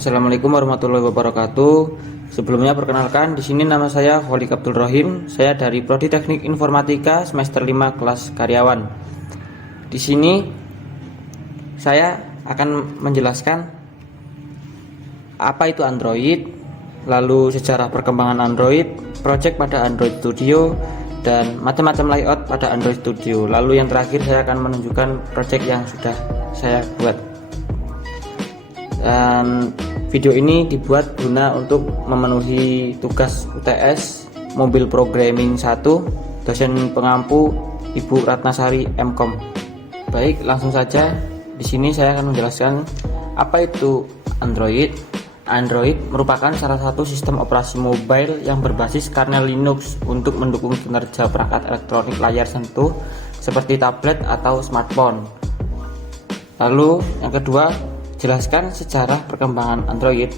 Assalamualaikum warahmatullahi wabarakatuh. Sebelumnya perkenalkan, di sini nama saya Kholik Abdul Rohim. Saya dari Prodi Teknik Informatika semester 5 kelas karyawan. Di sini saya akan menjelaskan apa itu Android, lalu sejarah perkembangan Android, project pada Android Studio, dan macam-macam layout pada Android Studio. Lalu yang terakhir saya akan menunjukkan project yang sudah saya buat. Dan video ini dibuat guna untuk memenuhi tugas UTS Mobil Programming 1 dosen pengampu Ibu Ratnasari MKom. Baik, langsung saja. Di sini saya akan menjelaskan apa itu Android. Android merupakan salah satu sistem operasi mobile yang berbasis kernel Linux untuk mendukung kinerja perangkat elektronik layar sentuh seperti tablet atau smartphone. Lalu yang kedua, jelaskan sejarah perkembangan Android.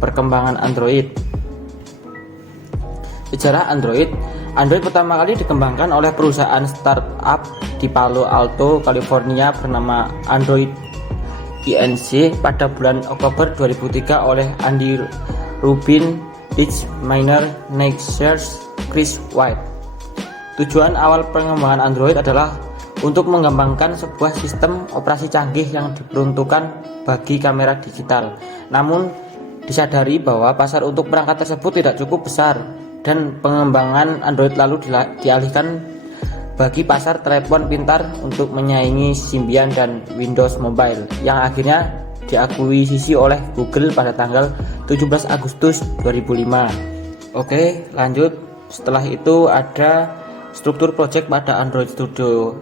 Perkembangan Android. Sejarah Android. Android pertama kali dikembangkan oleh perusahaan startup di Palo Alto, California bernama Android Inc. pada bulan Oktober 2003 oleh Andy Rubin, Rich Miner, Nick Sears, Chris White. Tujuan awal pengembangan Android adalah untuk mengembangkan sebuah sistem operasi canggih yang diperuntukkan bagi kamera digital. Namun disadari bahwa pasar untuk perangkat tersebut tidak cukup besar dan pengembangan Android lalu dialihkan bagi pasar telepon pintar untuk menyaingi Symbian dan Windows Mobile yang akhirnya diakuisisi oleh Google pada tanggal 17 Agustus 2005. Oke, lanjut. Setelah itu ada struktur project pada Android Studio,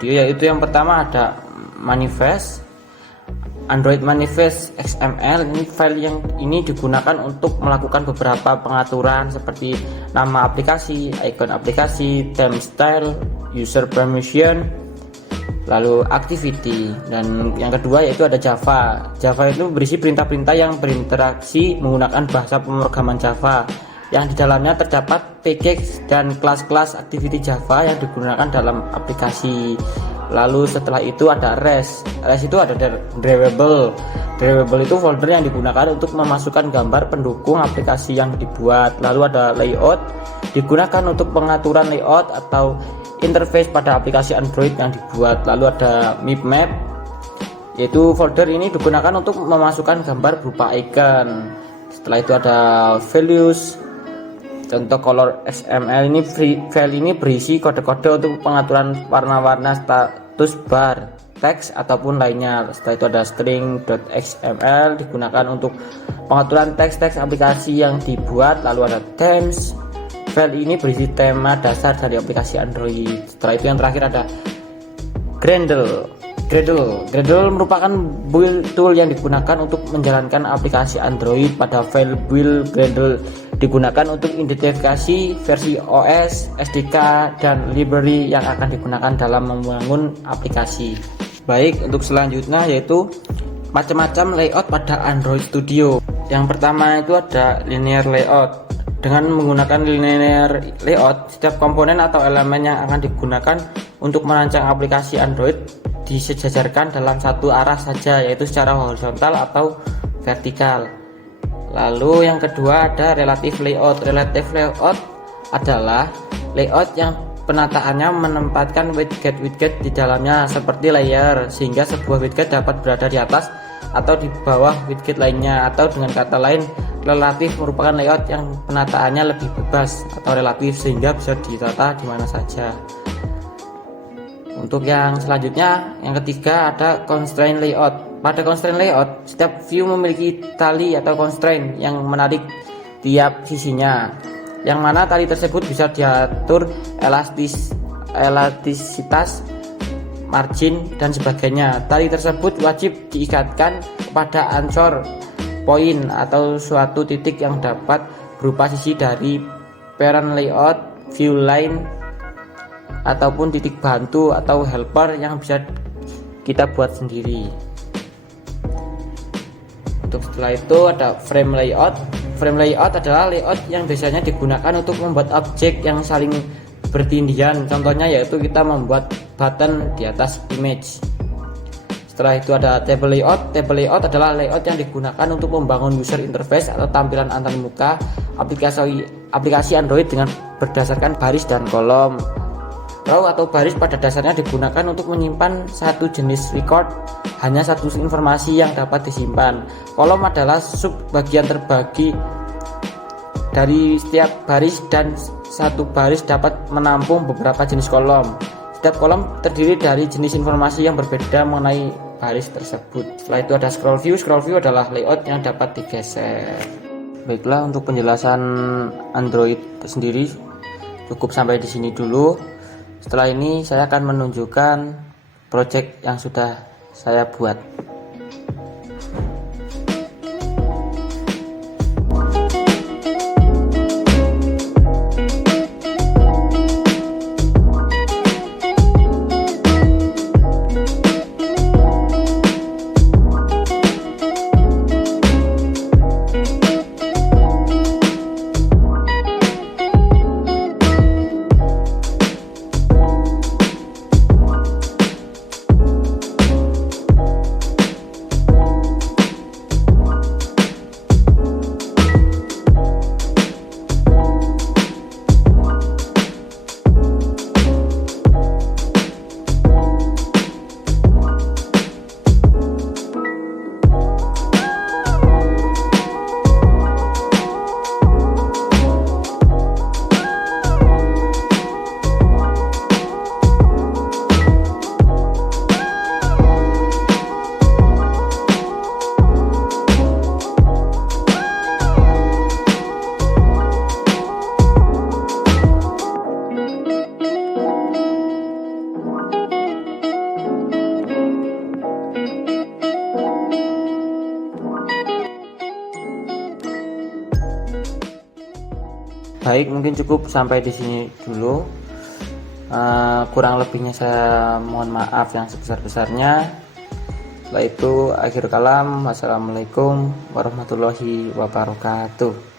yaitu yang pertama ada manifest. Android Manifest XML, ini file yang ini digunakan untuk melakukan beberapa pengaturan seperti nama aplikasi, icon aplikasi, theme style, user permission, lalu activity. Dan yang kedua yaitu ada Java. Java itu berisi perintah-perintah yang berinteraksi menggunakan bahasa pemrograman Java yang di dalamnya terdapat package dan kelas-kelas activity Java yang digunakan dalam aplikasi. Lalu setelah itu ada REST. REST itu ada drawable. Drawable itu folder yang digunakan untuk memasukkan gambar pendukung aplikasi yang dibuat. Lalu ada layout, digunakan untuk pengaturan layout atau interface pada aplikasi Android yang dibuat. Lalu ada map, yaitu folder ini digunakan untuk memasukkan gambar berupa icon. Setelah itu ada values. Contoh color XML ini file ini berisi kode-kode untuk pengaturan warna-warna status bar, teks ataupun lainnya. Setelah itu ada string.xml digunakan untuk pengaturan teks-teks aplikasi yang dibuat. Lalu ada themes. File ini berisi tema dasar dari aplikasi Android. Setelah itu yang terakhir ada Gradle. Gradle merupakan build tool yang digunakan untuk menjalankan aplikasi Android. Pada file build Gradle digunakan untuk identifikasi versi OS, SDK, dan library yang akan digunakan dalam membangun aplikasi. Baik, untuk selanjutnya yaitu macam-macam layout pada Android Studio. Yang pertama itu ada linear layout. Dengan menggunakan linear layout, setiap komponen atau elemen yang akan digunakan untuk merancang aplikasi Android disejajarkan dalam satu arah saja, yaitu secara horizontal atau vertikal. Lalu yang kedua ada relative layout. Relative layout adalah layout yang penataannya menempatkan widget-widget di dalamnya seperti layer, sehingga sebuah widget dapat berada di atas atau di bawah widget lainnya. Atau dengan kata lain, relatif merupakan layout yang penataannya lebih bebas atau relatif sehingga bisa ditata di mana saja. Untuk yang selanjutnya, yang ketiga ada constraint layout. Pada constraint layout, setiap view memiliki tali atau constraint yang menarik tiap sisinya, yang mana tali tersebut bisa diatur elastisitas, margin, dan sebagainya. Tali tersebut wajib diikatkan pada anchor point atau suatu titik yang dapat berupa sisi dari parent layout, view line, ataupun titik bantu atau helper yang bisa kita buat sendiri. Untuk setelah itu ada frame layout. Frame layout adalah layout yang biasanya digunakan untuk membuat objek yang saling bertindihan. Contohnya yaitu kita membuat button di atas image. Setelah itu ada table layout. Table layout adalah layout yang digunakan untuk membangun user interface atau tampilan antarmuka aplikasi Android dengan berdasarkan baris dan kolom. Row atau baris pada dasarnya digunakan untuk menyimpan satu jenis record, hanya satu informasi yang dapat disimpan. Kolom adalah sub bagian terbagi dari setiap baris dan satu baris dapat menampung beberapa jenis kolom. Setiap kolom terdiri dari jenis informasi yang berbeda mengenai baris tersebut. Setelah itu ada scroll view. Scroll view adalah layout yang dapat digeser. Baiklah, untuk penjelasan Android sendiri cukup sampai di sini dulu. Setelah ini saya akan menunjukkan project yang sudah saya buat. Baik, mungkin cukup sampai di sini dulu. Kurang lebihnya saya mohon maaf yang sebesar-besarnya. Setelah itu akhir kalam, wassalamualaikum warahmatullahi wabarakatuh.